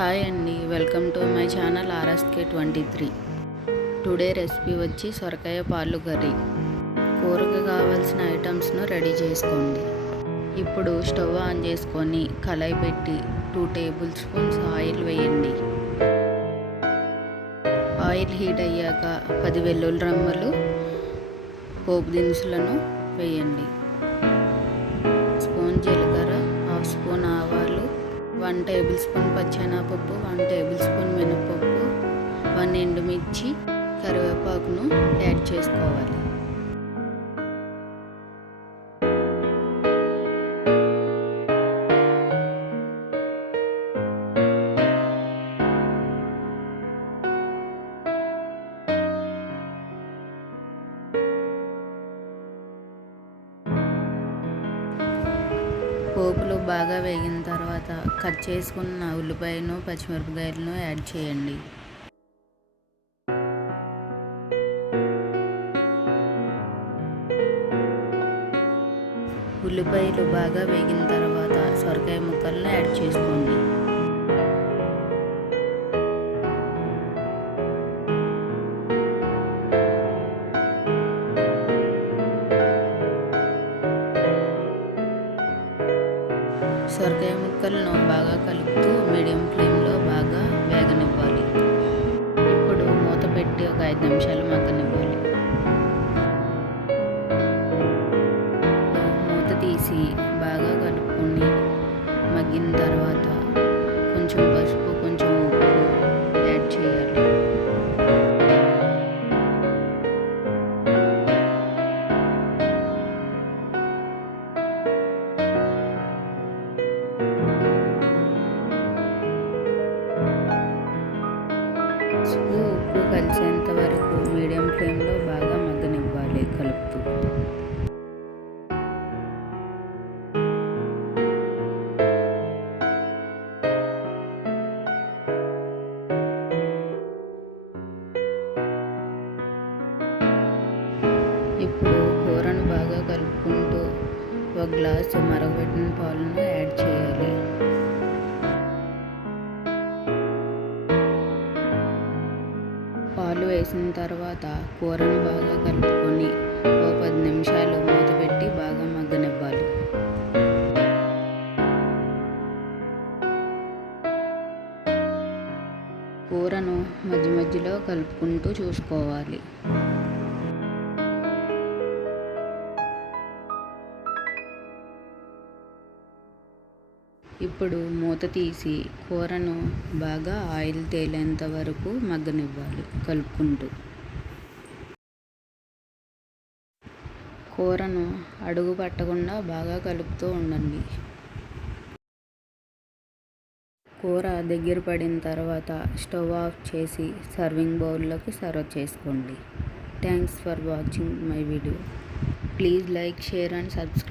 Hi అండి. Welcome to my channel RSK twenty three. Today recipe వచ్చి సొరకాయ పాలు కర్రీ. కూరకు కావాల్సిన ఐటమ్స్ను రెడీ చేసుకోండి. ఇప్పుడు స్టవ్ ఆన్ చేసుకొని కళాయి పెట్టి టూ టేబుల్ స్పూన్స్ ఆయిల్ వేయండి. ఆయిల్ హీట్ అయ్యాక పది వెల్లుల్లి రమ్మలు పోపు దినుసులను వేయండి. స్పూన్ జీలకర్ర వన్ టేబుల్ స్పూన్ పచ్చెనపప్పు వన్ టేబుల్ స్పూన్ మినపప్పు వన్ ఎండుమిర్చి కరివేపాకును యాడ్ చేసుకోవాలి. పోపులు బాగా వేగిన తర్వాత కట్ చేసుకున్న ఉల్లిపాయను పచ్చిమిరపకాయలను యాడ్ చేయండి. ఉల్లిపాయలు బాగా వేగిన తర్వాత సొరకాయ ముక్కలను యాడ్ చేసుకోండి. సొరకాయ ముక్కలను బాగా కలుపుతూ మీడియం ఫ్లేమ్లో బాగా వేగనివ్వాలి. ఇప్పుడు మూత పెట్టి ఒక ఐదు నిమిషాలు మగ్గనివ్వాలి. మూత తీసి బాగా కలుపుకొని మగ్గిన తర్వాత పసుపు ఉప్పు కలిసేంత వరకు మీడియం ఫ్లేమ్లో బాగా మగ్గనివ్వాలి కలుపుతూ. ఇప్పుడు కూరను బాగా కలుపుకుంటూ ఒక గ్లాసు మరగబెట్టిన పాలను యాడ్ పాలు వేసిన తర్వాత కూరను బాగా కలుపుకొని ఓ పది నిమిషాలు మూత పెట్టి బాగా మగ్గనివ్వాలి. కూరను మధ్య మధ్యలో కలుపుకుంటూ చూసుకోవాలి. ఇప్పుడు మూత తీసి కూరను బాగా ఆయిల్ తేలేంత వరకు మగ్గనివ్వాలి కలుపుకుంటూ. కూరను అడుగు పట్టకుండా బాగా కలుపుతూ ఉండండి. కూర దగ్గర పడిన తర్వాత స్టవ్ ఆఫ్ చేసి సర్వింగ్ బౌల్లోకి సర్వ్ చేసుకోండి. Thanks for watching my video. Please like share and subscribe.